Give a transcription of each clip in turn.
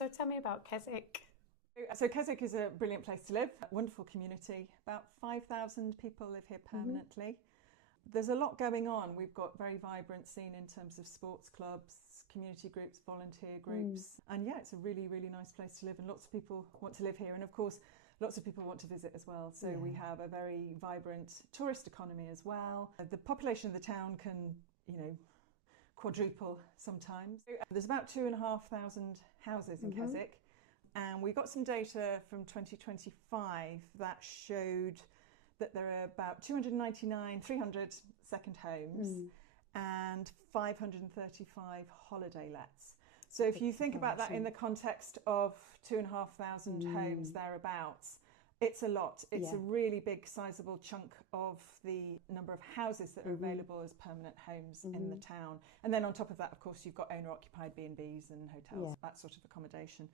So tell me about Keswick. So Keswick is a brilliant place to live, wonderful community. About 5,000 people live here permanently. There's a lot going on. We've got very vibrant scene in terms of sports clubs, community groups, volunteer groups. And yeah, it's a really, really nice place to live, and lots of people want to live here. And of course, lots of people want to visit as well. So we have a very vibrant tourist economy as well. The population of the town can, quadruple sometimes. There's about 2,500 houses in Keswick. And we got some data from 2025 that showed that there are about 300 second homes and 535 holiday lets. So if you think about that in the context of 2,500 homes thereabouts, it's a lot. It's a really big, sizable chunk of the number of houses that are available as permanent homes in the town. And then on top of that, of course, you've got owner-occupied B&Bs and hotels, that sort of accommodation.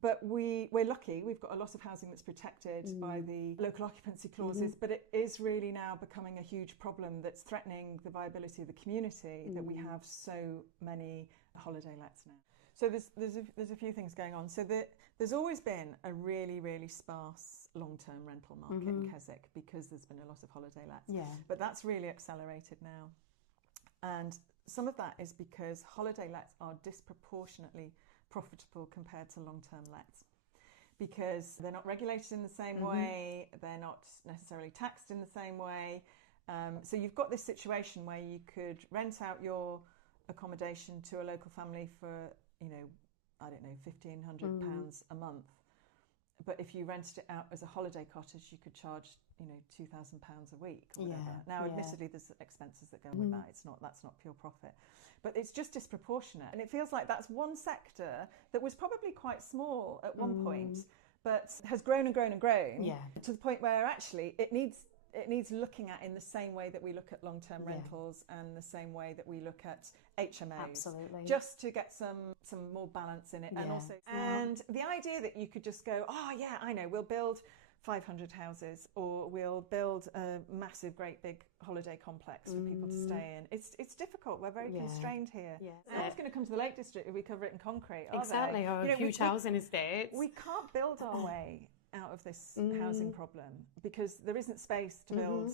But we're lucky, we've got a lot of housing that's protected by the local occupancy clauses, but it is really now becoming a huge problem that's threatening the viability of the community that we have so many holiday lets now. So there's a few things going on. So there's always been a really, really sparse long-term rental market in Keswick because there's been a lot of holiday lets. But that's really accelerated now. And some of that is because holiday lets are disproportionately profitable compared to long-term lets, because they're not regulated in the same way, they're not necessarily taxed in the same way. So you've got this situation where you could rent out your accommodation to a local family for, £1,500 a month. But if you rented it out as a holiday cottage, you could charge, £2,000 a week or whatever. Now, admittedly, there's expenses that go with that. That's not pure profit. But it's just disproportionate. And it feels like that's one sector that was probably quite small at one point, but has grown and grown and grown to the point where actually it needs looking at in the same way that we look at long-term rentals and the same way that we look at HMOs. Absolutely. Just to get some more balance in it. And the idea that you could just go, we'll build 500 houses, or we'll build a massive, great big holiday complex for people to stay in. It's difficult. We're very constrained here. No one's going to come to the Lake District if we cover it in concrete, are Exactly, or huge housing estates. We can't build our way out of this housing problem because there isn't space to build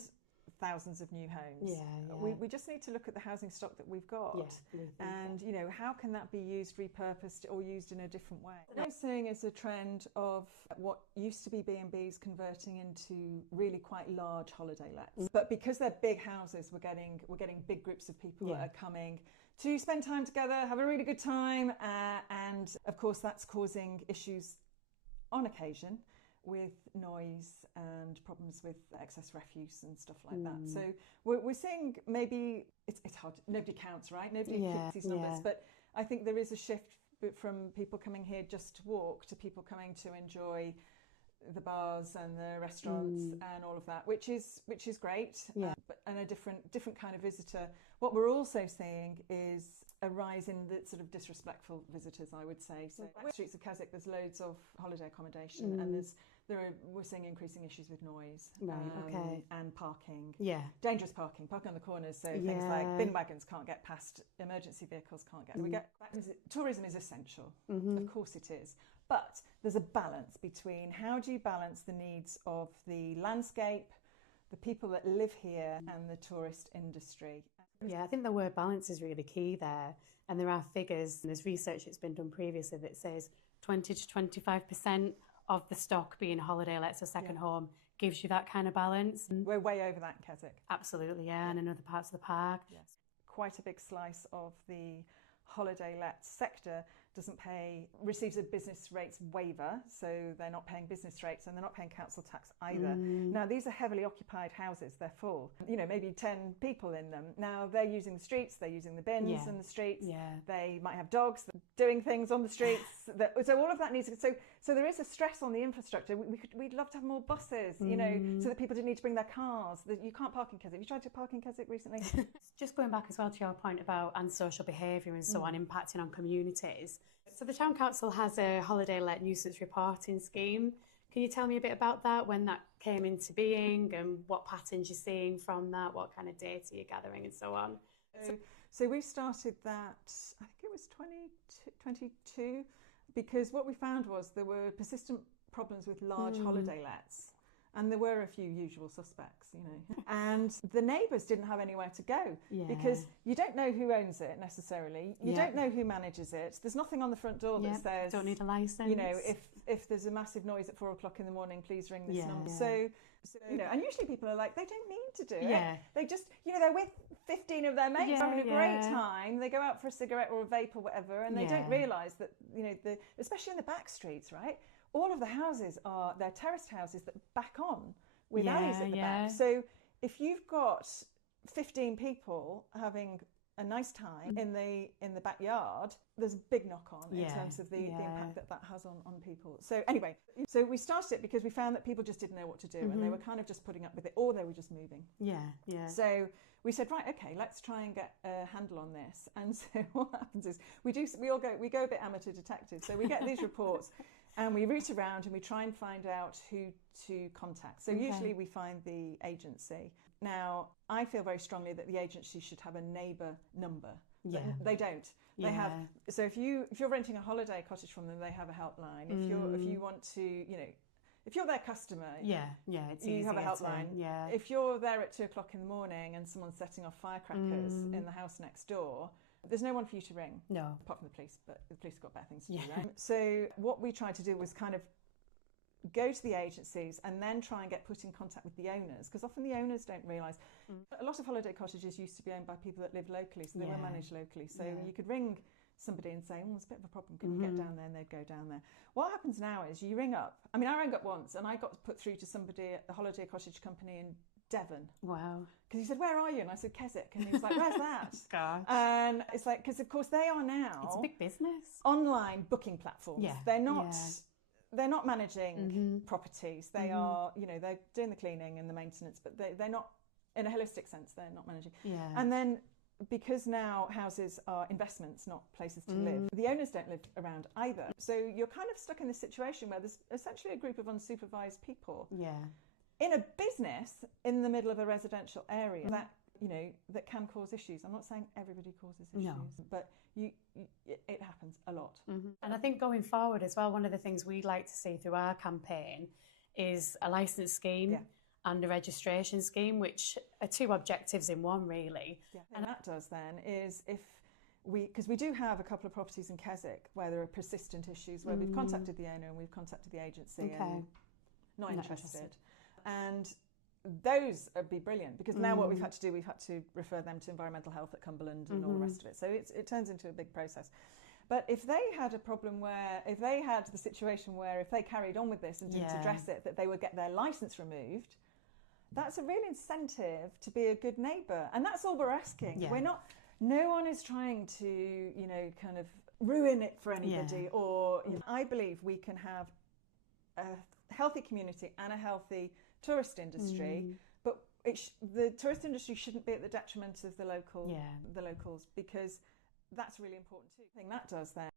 thousands of new homes. We just need to look at the housing stock that we've got and how can that be used, repurposed, or used in a different way. What we're seeing is a trend of what used to be B&Bs converting into really quite large holiday lets. But because they're big houses, we're getting big groups of people that are coming to spend time together, have a really good time, and of course that's causing issues on occasion with noise and problems with excess refuse and stuff like that. So we're seeing, maybe it's hard, nobody counts, right? Nobody keeps these numbers, but I think there is a shift from people coming here just to walk to people coming to enjoy the bars and the restaurants and all of that, which is great, and a different kind of visitor. What we're also seeing is a rise in the sort of disrespectful visitors, I would say. So on the streets of Keswick, there's loads of holiday accommodation, and we're seeing increasing issues with noise and parking. Dangerous parking on the corners. So things like bin wagons can't get past, emergency vehicles can't get. Tourism is essential, of course it is, but there's a balance between how do you balance the needs of the landscape, the people that live here, and the tourist industry. I think the word balance is really key there. And there are figures, and there's research that's been done previously that says 20 to 25% of the stock being holiday lets or second home gives you that kind of balance. We're way over that in Keswick. Absolutely, and in other parts of the park. Quite a big slice of the holiday let sector receives a business rates waiver, so they're not paying business rates and they're not paying council tax either. Now these are heavily occupied houses, they're full, maybe 10 people in them. Now they're using the streets, they're using the bins in the streets, they might have dogs doing things on the streets, so all of that needs to, so there is a stress on the infrastructure. We'd love to have more buses, so that people didn't need to bring their cars. You can't park in Keswick. Have you tried to park in Keswick recently? Just going back as well to your point about antisocial behaviour and so on impacting on communities. So the Town Council has a holiday let nuisance reporting scheme. Can you tell me a bit about that, when that came into being and what patterns you're seeing from that, what kind of data you're gathering and so on? So we started that, I think it was 2022. because what we found was there were persistent problems with large holiday lets. And there were a few usual suspects, you know. And the neighbours didn't have anywhere to go because you don't know who owns it necessarily. You don't know who manages it. There's nothing on the front door that says, don't need a licence. You know, if there's a massive noise at 4 o'clock in the morning, please ring this number. So, you know, and usually people are like, they don't need to do it. They just, you know, they're with 15 of their mates having a great time. They go out for a cigarette or a vape or whatever, and they don't realise that, you know, especially in the back streets, right? All of the houses they're terraced houses that back on with alleys at the back. So if you've got 15 people having a nice time in the backyard, there's a big knock on in terms of the impact that has on people. So anyway, so we started it because we found that people just didn't know what to do and they were kind of just putting up with it, or they were just moving. So we said, right, okay, let's try and get a handle on this. And so what happens is we go a bit amateur detective. So we get these reports and we route around and we try and find out who to contact. So usually we find the agency. Now, I feel very strongly that the agency should have a neighbour number. They don't. They have. So if you're renting a holiday cottage from them, they have a helpline. If you want to, you know, if you're their customer, it's you have a helpline. If you're there at 2 o'clock in the morning and someone's setting off firecrackers in the house next door, there's no one for you to ring. No. Apart from the police, but the police have got better things to do, right? So what we tried to do was kind of go to the agencies and then try and get put in contact with the owners, because often the owners don't realise. A lot of holiday cottages used to be owned by people that live locally, so they were managed locally. So you could ring somebody and say, there's a bit of a problem, can you get down there? And they'd go down there. What happens now is you ring up. I mean, I rang up once and I got put through to somebody at the holiday cottage company in Devon. Wow. Because he said, where are you? And I said, Keswick. And he was like, where's that? Gosh. And it's like, because of course they are now... It's a big business. Online booking platforms. They're not managing properties. They are, you know, they're doing the cleaning and the maintenance, but they're not, in a holistic sense, they're not managing. And then because now houses are investments, not places to live, the owners don't live around either. So you're kind of stuck in this situation where there's essentially a group of unsupervised people in a business in the middle of a residential area that, you know, that can cause issues. I'm not saying everybody causes issues, but it happens a lot. And I think going forward as well, one of the things we'd like to see through our campaign is a licence scheme and a registration scheme, which are two objectives in one, really. And that does then is because we do have a couple of properties in Keswick where there are persistent issues, where we've contacted the owner and we've contacted the agency and not interested. And those would be brilliant, because now what we've had to do, we've had to refer them to environmental health at Cumberland and all the rest of it. So it turns into a big process. But if they had a problem if they had the situation where if they carried on with this and didn't address it, that they would get their licence removed, that's a real incentive to be a good neighbour. And that's all we're asking. No one is trying to, you know, kind of ruin it for anybody. Or I believe we can have a healthy community and a healthy tourist industry, but the tourist industry shouldn't be at the detriment of the locals, because that's really important too. The thing that does then